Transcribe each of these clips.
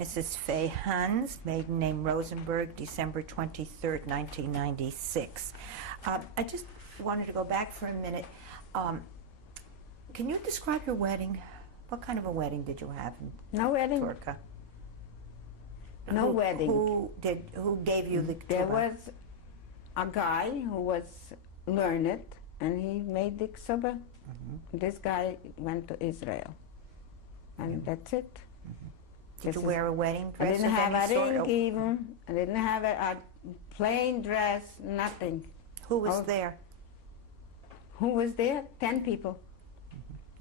Mrs. Fay Hans, maiden name Rosenberg, December 23rd, 1996. I just wanted to go back for a minute. Can you describe your wedding? What kind of a wedding did you have in No wedding. Turka? No wedding. Who gave you the There ksuba? was a guy who was learned, and he made the ksuba. This guy went to Israel, and that's it. Did you wear a wedding I dress? didn't of have any a sort? ring even. I didn't have a plain dress, nothing. Who was Oh. there? Who was there? 10 people.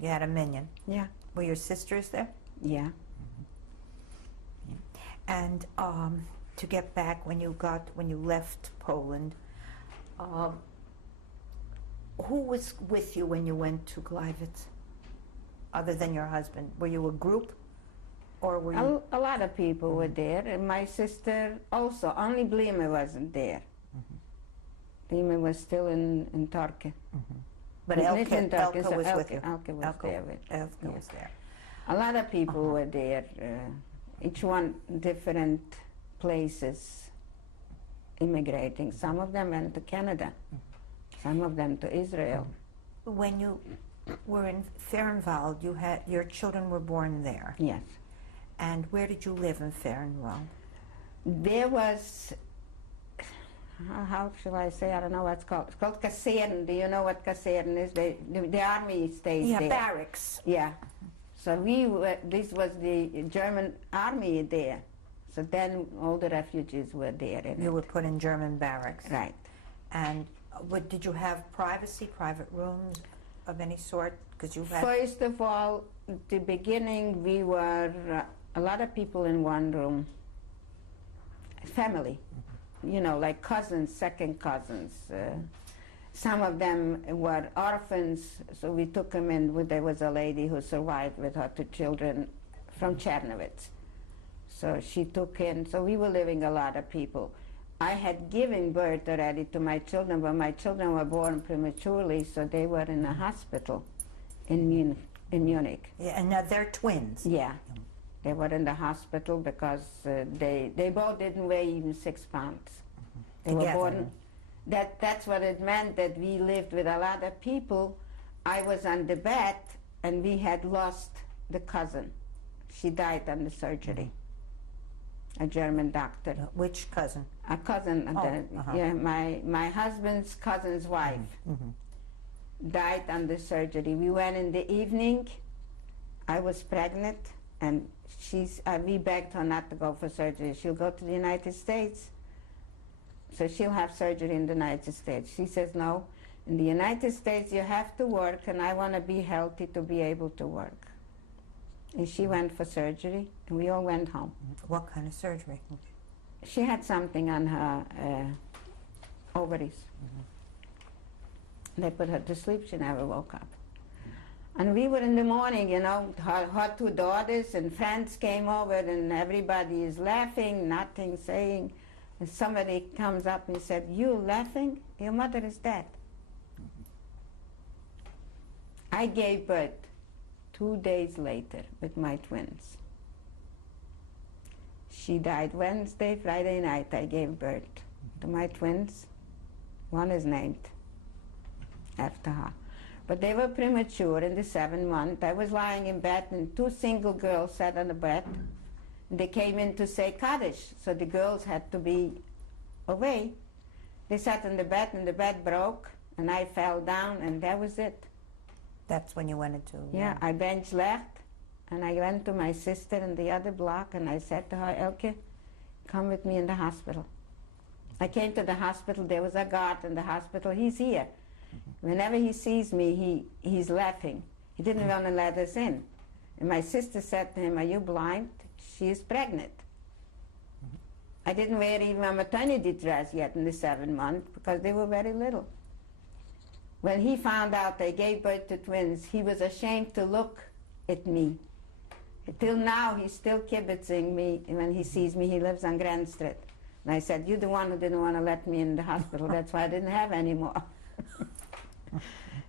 You had a minion. Yeah. Were your sisters there? Yeah. And to get back, when you left Poland, who was with you when you went to Gliwice, other than your husband? Were you a group, or were you? A lot of people were there, and my sister also. Only Blima wasn't there. Blima was still in Turkey. But Not Elke in Turkey, so was with you. Elke was there with. Elke was there. A lot of people were there, each one different places immigrating. Some of them went to Canada, some of them to Israel. When you were in Fehrenwald, your children were born there. Yes. And where did you live in Fehrenwald? There was, how shall I say, I don't know what it's called. It's called Kaserne. Do you know what Kaserne is? The army stays there. Barracks. Yeah. So this was the German army there. So then all the refugees were there. You were put in German barracks. Right. And did you have privacy, private rooms of any sort? Because you had. First of all, at the beginning, we were a lot of people in one room. Family, you know, like cousins, second cousins. Some of them were orphans, so we took them in. There was a lady who survived with her 2 children from Chernowitz. So she took in, so we were living a lot of people. I had given birth already to my children, but my children were born prematurely, so they were in a hospital in Munich. Yeah, and now they're twins. Yeah, they were in the hospital because they both didn't weigh even 6 pounds. They were born. That's what it meant, that we lived with a lot of people. I was on the bed, and we had lost the cousin. She died on the surgery. A German doctor. Which cousin? A cousin. Yeah, my husband's cousin's wife died on the surgery. We went in the evening. I was pregnant, and we begged her not to go for surgery. She'll go to the United States. So she'll have surgery in the United States. She says, no, in the United States you have to work, and I want to be healthy to be able to work. And she went for surgery, and we all went home. What kind of surgery? She had something on her ovaries. They put her to sleep, she never woke up. And we were in the morning, you know, her 2 daughters and friends came over, and everybody is laughing, nothing saying. And somebody comes up and said, you laughing? Your mother is dead. I gave birth 2 days later with my twins. She died Wednesday, Friday night I gave birth to my twins. One is named after her. But they were premature in the 7th month. I was lying in bed, and 2 single girls sat on the bed. They came in to say Kaddish, so the girls had to be away. They sat on the bed, and the bed broke, and I fell down, and that was it. That's when you went into... Yeah, I bench left, and I went to my sister in the other block, and I said to her, Elke, come with me in the hospital. I came to the hospital. There was a guard in the hospital. He's here. Whenever he sees me, he's laughing. He didn't want to let us in. And my sister said to him, are you blind? She is pregnant. I didn't wear even a maternity dress yet in the 7th month because they were very little. When he found out they gave birth to twins, he was ashamed to look at me. Till now, he's still kibitzing me. When he sees me, he lives on Grand Street. And I said, you're the one who didn't want to let me in the hospital. That's why I didn't have any more.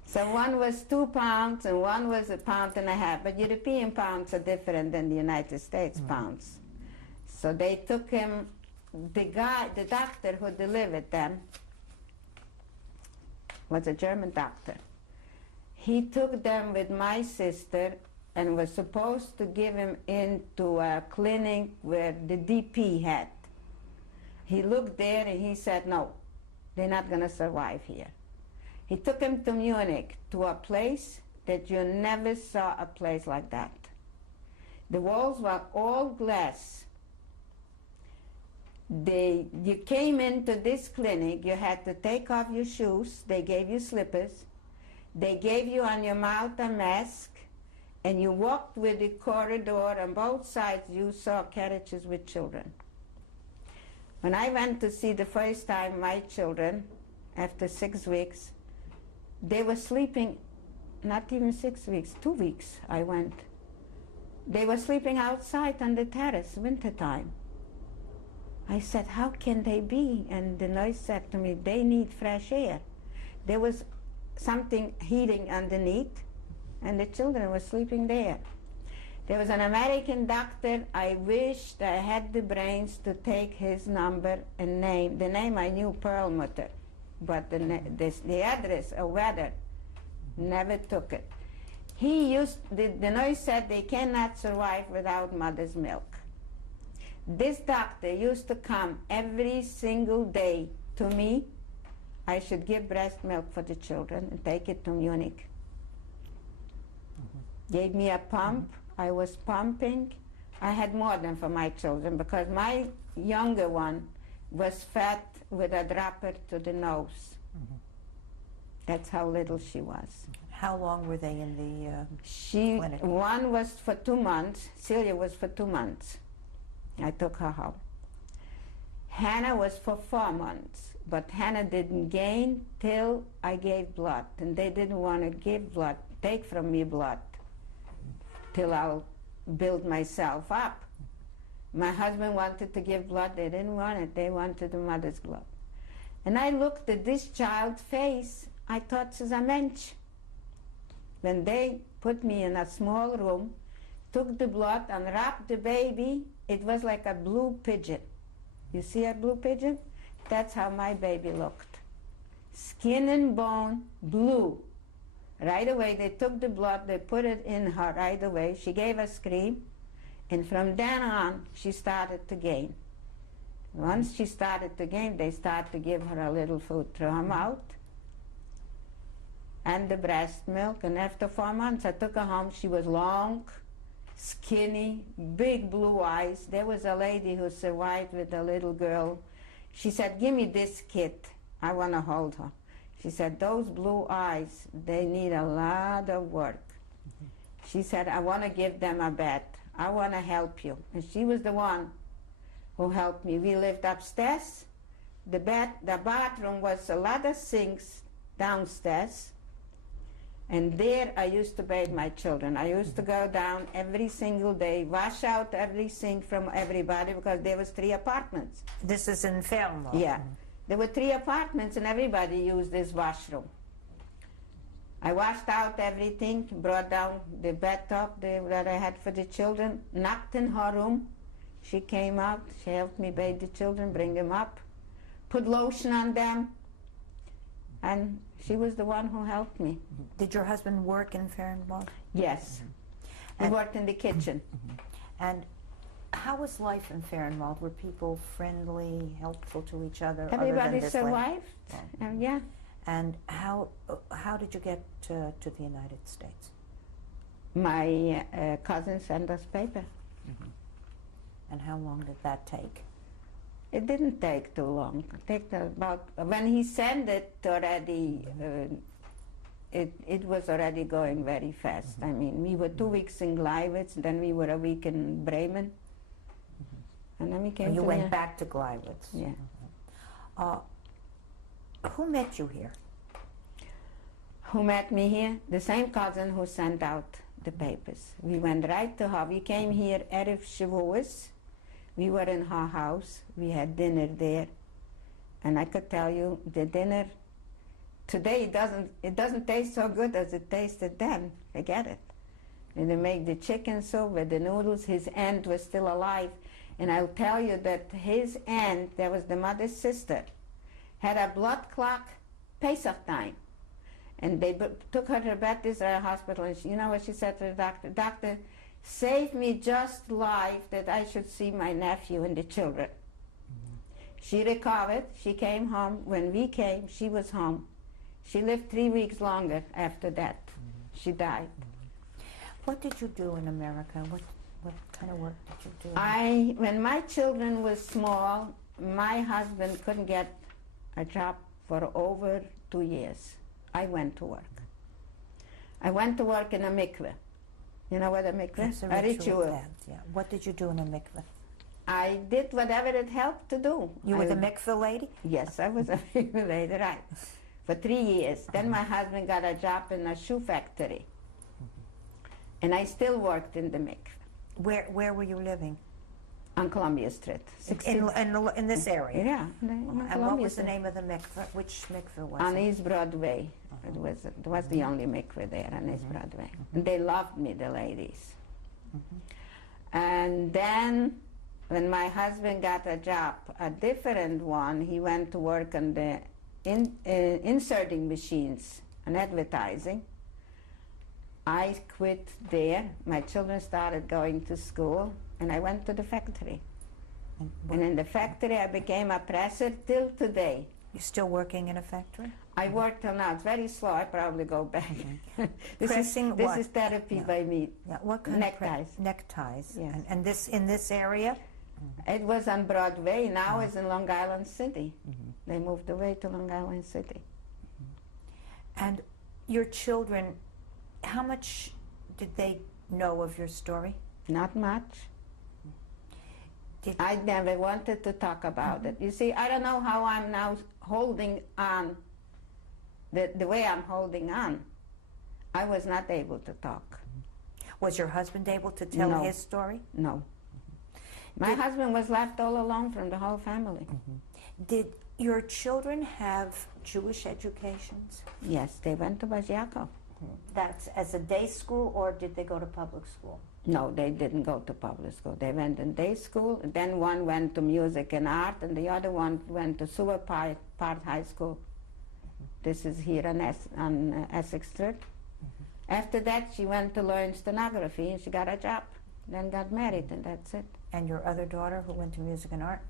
So one was 2 pounds and one was 1.5 pounds. But European pounds are different than the United States pounds. So they took him, the doctor who delivered them was a German doctor. He took them with my sister and was supposed to give him into a clinic where the DP had. He looked there and he said, no, they're not going to survive here. He took him to Munich, to a place that you never saw a place like that. The walls were all glass. You came into this clinic, you had to take off your shoes, they gave you slippers, they gave you on your mouth a mask, and you walked with the corridor. On both sides you saw carriages with children. When I went to see the first time my children, after 6 weeks, they were sleeping, not even 6 weeks, 2 weeks I went. They were sleeping outside on the terrace, wintertime. I said, how can they be? And the nurse said to me, they need fresh air. There was something heating underneath, and the children were sleeping there. There was an American doctor. I wished I had the brains to take his number and name. The name I knew, Perlmutter, but the address or weather, never took it. The nurse said they cannot survive without mother's milk. This doctor used to come every single day to me. I should give breast milk for the children and take it to Munich. Gave me a pump. I was pumping. I had more than for my children because my younger one was fed with a dropper to the nose. That's how little she was. How long were they in the clinic? One was for 2 months. Celia was for 2 months. I took her home. Hannah was for 4 months, but Hannah didn't gain till I gave blood, and they didn't want to give blood, take from me blood, till I'll build myself up. My husband wanted to give blood, they didn't want it, they wanted the mother's blood. And I looked at this child's face, I thought she's a mensch. When they put me in a small room, took the blood and wrapped the baby, it was like a blue pigeon. You see a blue pigeon? That's how my baby looked. Skin and bone, blue. Right away, they took the blood, they put it in her right away. She gave a scream, and from then on, she started to gain. Once she started to gain, they started to give her a little food through her mouth and the breast milk. And after 4 months, I took her home. She was long, skinny, big blue eyes. There was a lady who survived with a little girl. She said, give me this kid. I want to hold her. She said, those blue eyes, they need a lot of work. She said, I want to give them a bed. I want to help you. And she was the one who helped me. We lived upstairs. The bathroom was a lot of sinks downstairs. And there I used to bathe my children. I used to go down every single day, wash out every sink from everybody because there was 3 apartments. This is in Fernwald. Yeah. There were 3 apartments and everybody used this washroom. I washed out everything, brought down the bathtub that I had for the children, knocked in her room. She came out, she helped me bathe the children, bring them up, put lotion on them, and she was the one who helped me. Did your husband work in Fernwald? Yes. He worked in the kitchen. And how was life in Fernwald? Were people friendly, helpful to each other? Everybody survived. Yeah. And how did you get to the United States? My cousin sent us paper. And how long did that take? It didn't take too long. It took about, when he sent it already, it was already going very fast. I mean, we were 2 weeks in Gleiwitz, then we were a week in Bremen. And then we came You went back to Gleiwitz. Yeah. Who met you here? Who met me here? The same cousin who sent out the papers. We went right to her. We came here Erev Shavuos. We were in her house. We had dinner there. And I could tell you, the dinner today, it doesn't taste so good as it tasted then. Forget it. And they make the chicken soup with the noodles. His aunt was still alive. And I'll tell you that his aunt, that was the mother's sister, had a blood clot Pesach time. And they took her to Beth Israel Hospital, and you know what she said to the doctor? Doctor, save me just life that I should see my nephew and the children. She recovered. She came home. When we came, she was home. She lived 3 weeks longer after that. She died. What did you do in America? What kind of work did you do? When my children were small, my husband couldn't get a job for over 2 years. I went to work. I went to work in a mikveh. You know what a mikveh is? A ritual bath, yeah. What did you do in a mikveh? I did whatever it helped to do. You were the mikveh lady? Yes, I was a mikveh lady, right. For 3 years. Then my husband got a job in a shoe factory. And I still worked in the mikveh. Where were you living? On Columbia Street. In this area? Yeah. And what was the name of the mikveh? Which mikveh was on it? East Broadway. It was the only mikveh there on East Broadway. And they loved me, the ladies. And then when my husband got a job, a different one, he went to work on the inserting machines and advertising. I quit there. My children started going to school, and I went to the factory. And in the factory, I became a presser till today. You're still working in a factory? I work till now. It's very slow. I probably go back. Pressing this what? is therapy Yeah. by me. Yeah. What kind Neckties. of neckties? Yes. And this in this area? It was on Broadway. Now it's in Long Island City. They moved away to Long Island City. And your children, how much did they know of your story? Not much. I never wanted to talk about it. You see, I don't know how I'm now holding on the way I'm holding on. I was not able to talk. Was your husband able to tell No. his story? No. My husband was left all alone from the whole family. Did your children have Jewish educations? Yes, they went to Bas Yaakov. That's as a day school, or did they go to public school? No, they didn't go to public school. They went in day school. Then one went to music and art, and the other one went to Sewer Park High School. This is here on Essex Street. After that, she went to learn stenography, and she got a job. Then got married, and that's it. And your other daughter, who went to music and art?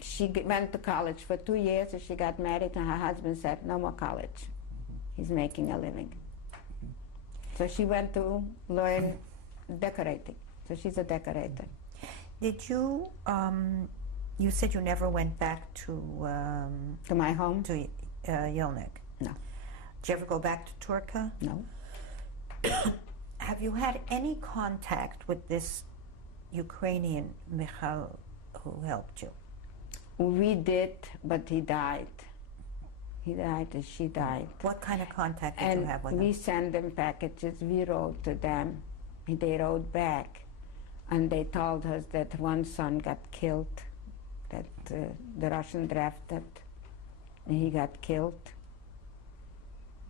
She went to college for 2 years, and she got married, and her husband said, no more college. He's making a living. So she went to learn decorating. So she's a decorator. Did you, you said you never went back to my home? to Yelnik? No. Did you ever go back to Turka? No. Have you had any contact with this Ukrainian Michal who helped you? We did, but he died. He died and she died. What kind of contact did you And have with we him? sent them packages, we wrote to them, they wrote back, and they told us that one son got killed, that the Russian drafted, and he got killed.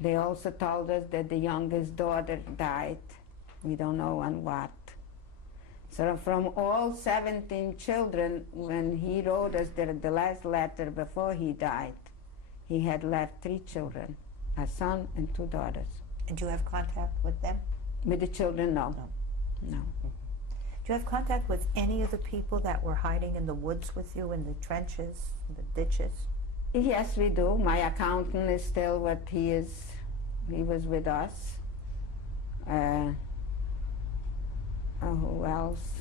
They also told us that the youngest daughter died. We don't know on what. So from all 17 children, when he wrote us the last letter before he died, he had left 3 children, a son and 2 daughters. And do you have contact with them? With the children, no. No. Do you have contact with any of the people that were hiding in the woods with you, in the trenches, in the ditches? Yes, we do. My accountant is still what he is. He was with us. Who else?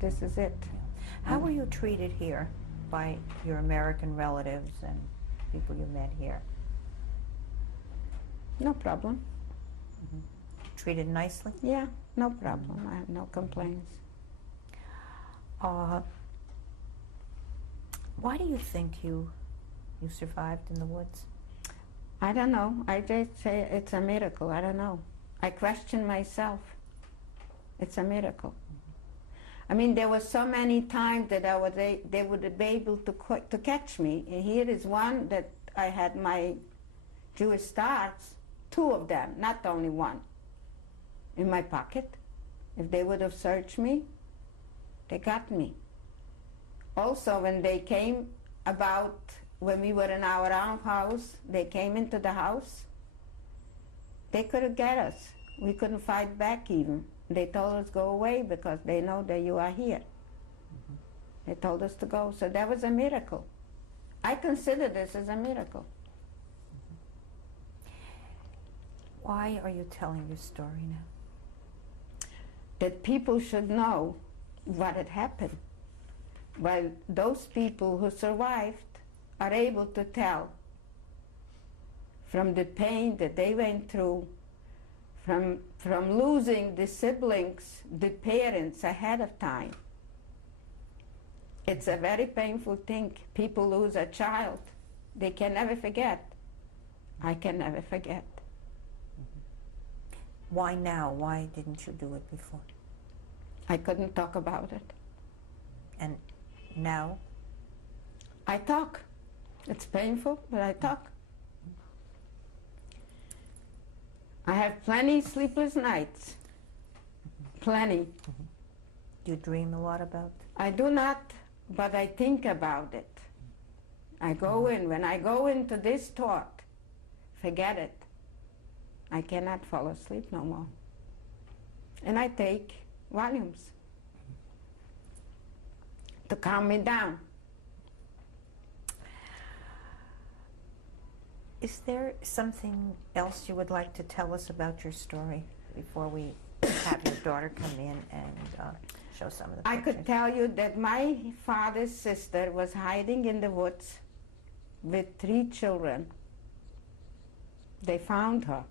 This is it. How were you treated here by your American relatives and people you met here? No problem. Treated nicely? Yeah, no problem. I have no complaints. Why do you think you survived in the woods? I don't know. I just say it's a miracle. I don't know. I question myself. It's a miracle. I mean, there were so many times that they would be able to catch me. And here is one that I had my Jewish stars, 2 of them, not only one, in my pocket. If they would have searched me, They got me. Also, when they came when we were in our own house, they came into the house, they couldn't get us. We couldn't fight back even. They told us go away because they know that you are here. Mm-hmm. They told us to go. So that was a miracle. I consider this as a miracle. Why are you telling your story now? That people should know what had happened. While those people who survived are able to tell from the pain that they went through, from losing the siblings, the parents ahead of time. It's a very painful thing. People lose a child. They can never forget. I can never forget. Why now? Why didn't you do it before? I couldn't talk about it. And now? I talk. It's painful, but I talk. I have plenty sleepless nights. Plenty. You dream a lot about? I do not, but I think about it. When I go into this thought, forget it. I cannot fall asleep no more. And I take volumes to calm me down. Is there something else you would like to tell us about your story before we have your daughter come in and show some of the pictures? I could tell you that my father's sister was hiding in the woods with 3 children. They found her.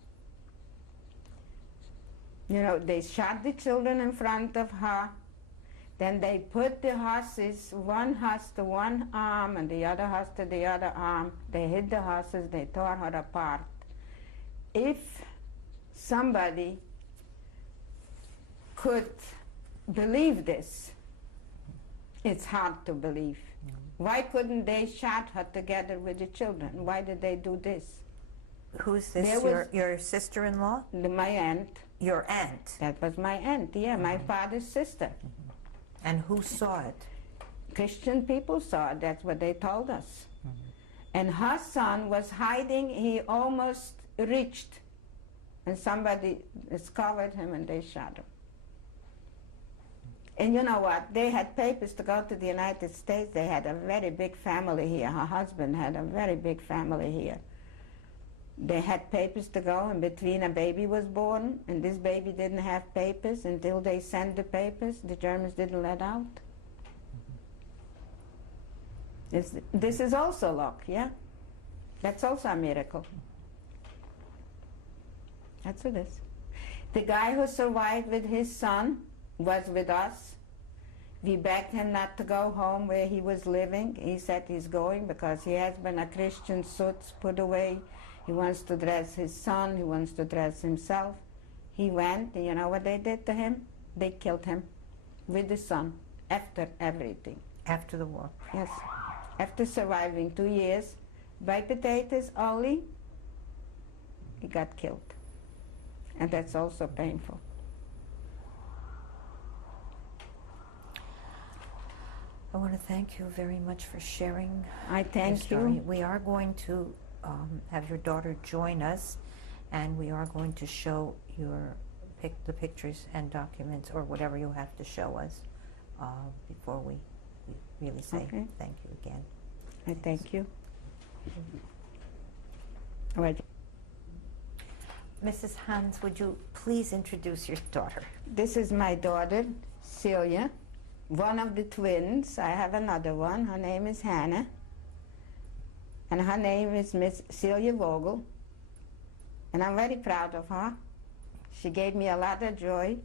You know, they shot the children in front of her. Then they put the horses, one horse to one arm and the other horse to the other arm. They hid the horses, they tore her apart. If somebody could believe this, it's hard to believe. Why couldn't they shot her together with the children? Why did they do this? Who's this, your sister-in-law? My aunt. Your aunt? That was my aunt, yeah, my father's sister. And who saw it? Christian people saw it, that's what they told us. And her son was hiding, he almost reached, and somebody discovered him and they shot him. And you know what, they had papers to go to the United States, they had a very big family here, her husband had a very big family here. They had papers to go, and between a baby was born, and this baby didn't have papers until they sent the papers. The Germans didn't let out. This is also luck, yeah? That's also a miracle. That's what it is. The guy who survived with his son was with us. We begged him not to go home where he was living. He said he's going because he has been a Christian suits put away. He wants to dress his son, he wants to dress himself. He went, and you know what they did to him? They killed him with the son after everything. After the war? Yes. After surviving 2 years by potatoes only, he got killed. And that's also painful. I want to thank you very much for sharing. I thank your story. you. We are going to have your daughter join us, and we are going to show the pictures and documents, or whatever you have to show us, before we really say thank you again. I thank you. All right. Mrs. Hans, would you please introduce your daughter? This is my daughter, Celia, one of the twins. I have another one. Her name is Hannah. And her name is Miss Celia Vogel. And I'm very proud of her. She gave me a lot of joy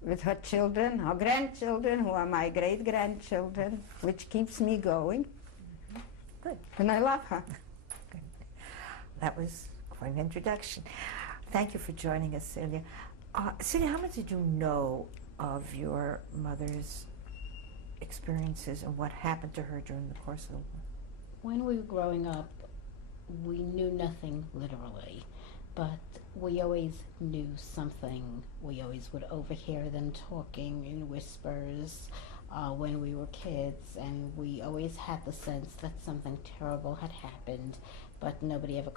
with her children, her grandchildren, who are my great-grandchildren, which keeps me going. Good. And I love her. Good. That was quite an introduction. Thank you for joining us, Celia. Celia, how much did you know of your mother's experiences and what happened to her during the course of the war? When we were growing up, we knew nothing literally, but we always knew something. We always would overhear them talking in whispers. when we were kids, and we always had the sense that something terrible had happened, but nobody ever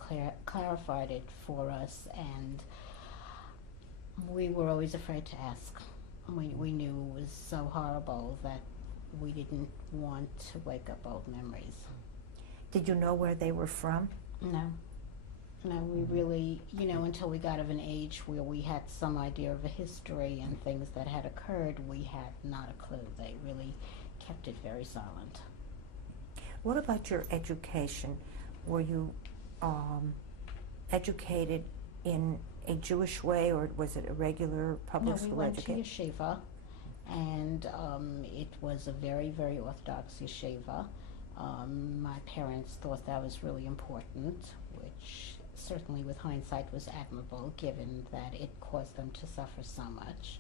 clarified it for us, and we were always afraid to ask. We knew it was so horrible that we didn't want to wake up old memories. Did you know where they were from? No. No, we really, until we got of an age where we had some idea of a history and things that had occurred, we had not a clue. They really kept it very silent. What about your education? Were you educated in a Jewish way, or was it a regular public school education? We went to yeshiva, and it was a very, very Orthodox yeshiva. My parents thought that was really important, which certainly with hindsight was admirable, given that it caused them to suffer so much.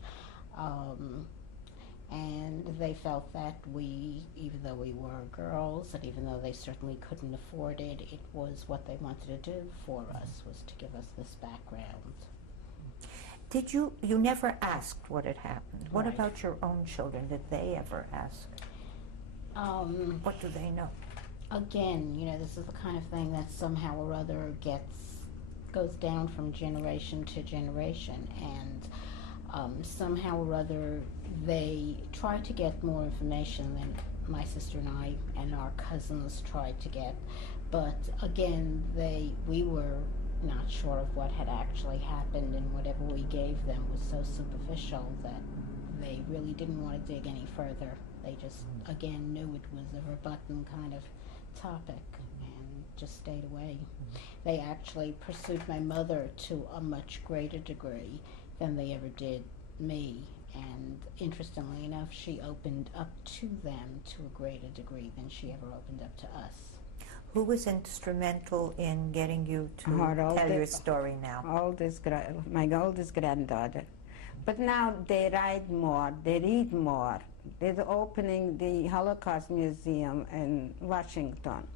And they felt that we, even though we were girls, and even though they certainly couldn't afford it, it was what they wanted to do for us, was to give us this background. Did you never asked what had happened? What Right. about your own children? Did they ever ask? What do they know? Again, this is the kind of thing that somehow or other goes down from generation to generation, and somehow or other they try to get more information than my sister and I and our cousins tried to get, but again, we were not sure of what had actually happened, and whatever we gave them was so superficial that they really didn't want to dig any further. They just, again, knew it was a verboten kind of topic and just stayed away. They actually pursued my mother to a much greater degree than they ever did me, and interestingly enough, she opened up to them to a greater degree than she ever opened up to us. Who was instrumental in getting you to Her tell your story now? My oldest granddaughter. But now they write more, they read more. They're opening the Holocaust Museum in Washington.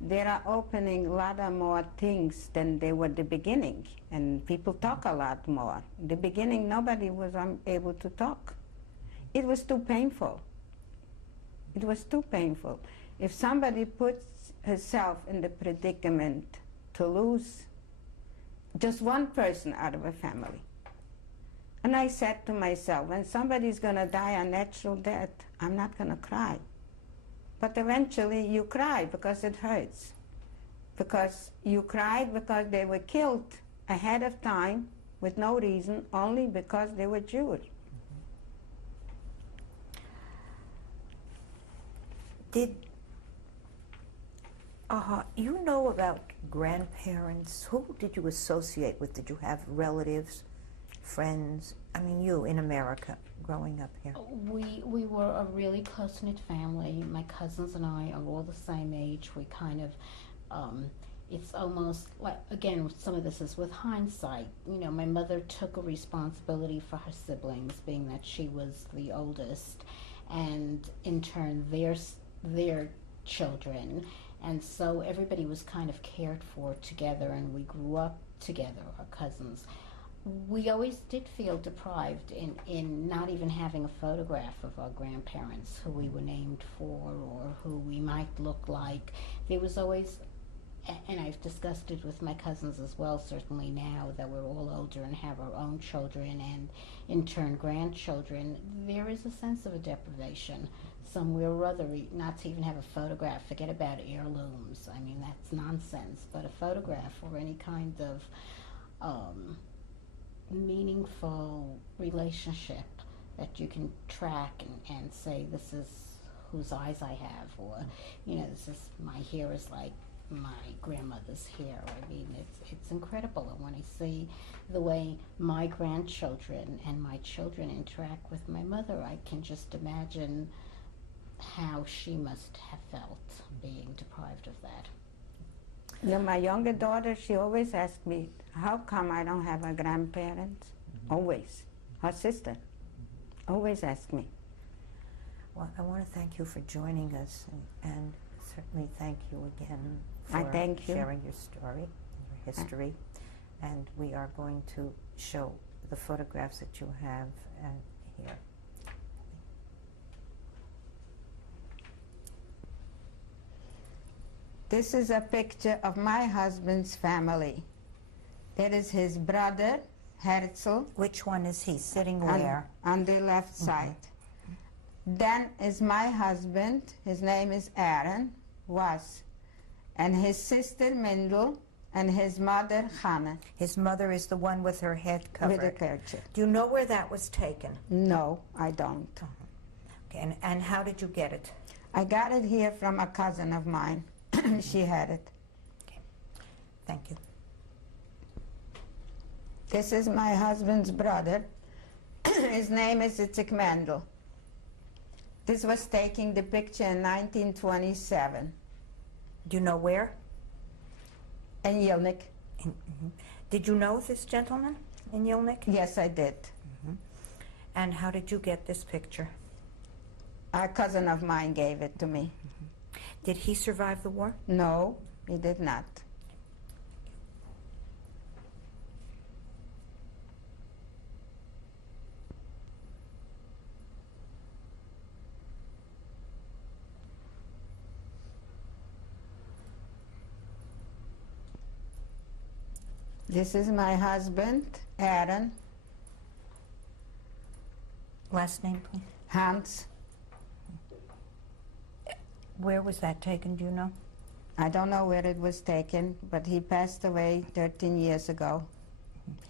They are opening a lot of more things than they were at the beginning, and people talk a lot more. The beginning, nobody was able to talk. It was too painful. It was too painful. If somebody puts herself in the predicament to lose just one person out of a family, and I said to myself, when somebody's going to die a natural death, I'm not going to cry. But eventually you cry because it hurts. Because you cried because they were killed ahead of time with no reason, only because they were Jewish. Did you know about grandparents? Who did you associate with? Did you have relatives, friends? I mean, you in America, growing up here. We were a really close-knit family. My cousins and I are all the same age. We kind of, it's almost like, again, some of this is with hindsight. My mother took a responsibility for her siblings, being that she was the oldest, and in turn their children. And so everybody was kind of cared for together, and we grew up together, our cousins. We always did feel deprived in not even having a photograph of our grandparents, who we were named for or who we might look like. There was always, and I've discussed it with my cousins as well, certainly now that we're all older and have our own children and in turn grandchildren, there is a sense of a deprivation somewhere or other, not to even have a photograph. Forget about heirlooms. I mean, that's nonsense. But a photograph or any kind of meaningful relationship that you can track and say, this is whose eyes I have, or this is, my hair is like my grandmother's hair. I mean, it's incredible. And when I see the way my grandchildren and my children interact with my mother, I can just imagine how she must have felt being deprived of that. My younger daughter, she always asked me, how come I don't have a grandparent? Always. Her sister always asked me. Well, I want to thank you for joining us, and certainly thank you again I for thank you. sharing your story, your history. And we are going to show the photographs that you have here. This is a picture of my husband's family. There is his brother, Herzl. Which one is he? Sitting on- where? On the left side. Then is my husband, his name is Aaron, was, and his sister Mindel, and his mother Hannah, His mother is the one with her head covered. with a kerchief. Do you know where that was taken? No, I don't. Okay, and how did you get it? I got it here from a cousin of mine. She had it. Okay, thank you. This is my husband's brother. His name is Itzhak Mendel. This was taking the picture in 1927 Do you know where? in Yilnik. Did you know this gentleman in Yilnik? Yes, I did. And how did you get this picture? A cousin of mine gave it to me. Did he survive the war? No, he did not. This is my husband, Aaron Last name, please. Hans. Where was that taken, do you know? I don't know where it was taken, but he passed away 13 years ago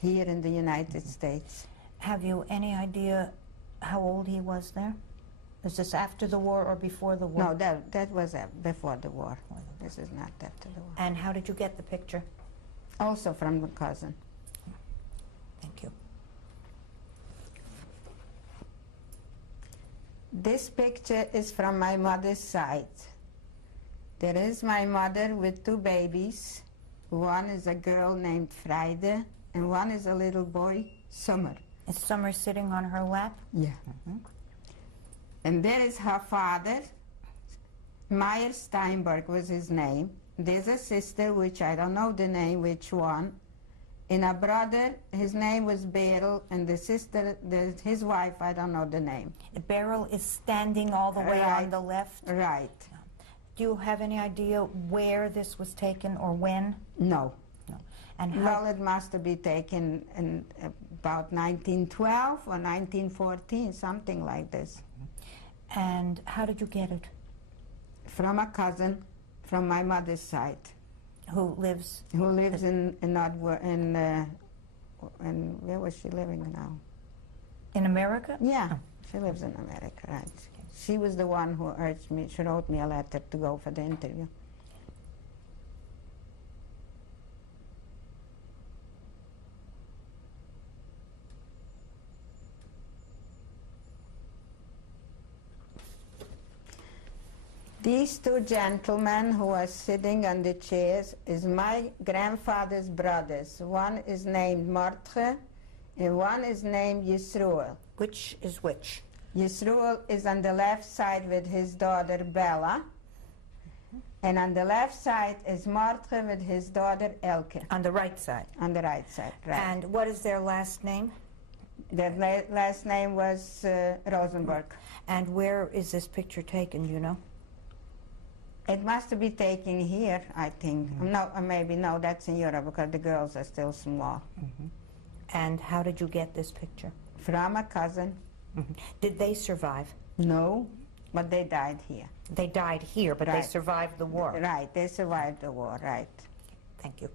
here in the United States. Have you any idea how old he was there? Is this after the war or before the war? No, that was before the war. This is not after the war. And how did you get the picture? Also from the cousin. Thank you. This picture is from my mother's side. There is my mother with two babies. One is a girl named Friday, and one is a little boy, Summer. Is Summer sitting on her lap? Yeah. And there is her father. Meyer Steinberg was his name. There's a sister, which I don't know the name, which one. And a brother, his name was Beryl, and the sister, his wife, I don't know the name. Beryl is standing all the way on Right. the left. Right. Do you have any idea where this was taken or when? No. No. And how, Well, it must have been taken in about 1912 or 1914, something like this. and how did you get it? From a cousin from my mother's side, Who lives? who lives in where was she living now? In America? Yeah, she lives in America, right. She was the one who urged me, she wrote me a letter to go for the interview. These two gentlemen who are sitting on the chairs is my grandfather's brothers. One is named Mordche and one is named Yisroel. Which is which? Yisroel is on the left side with his daughter Bella, and on the left side is Mordche with his daughter Elke. On the right side. On the right side, right. And what is their last name? Their last name was Rosenberg. And where is this picture taken, do you know? It must be taken here, I think. No, maybe no, that's in Europe because the girls are still small. And how did you get this picture? From a cousin. Did they survive? No, but they died here. They died here, but they Right. survived the war. Right, they survived the war, right. Thank you.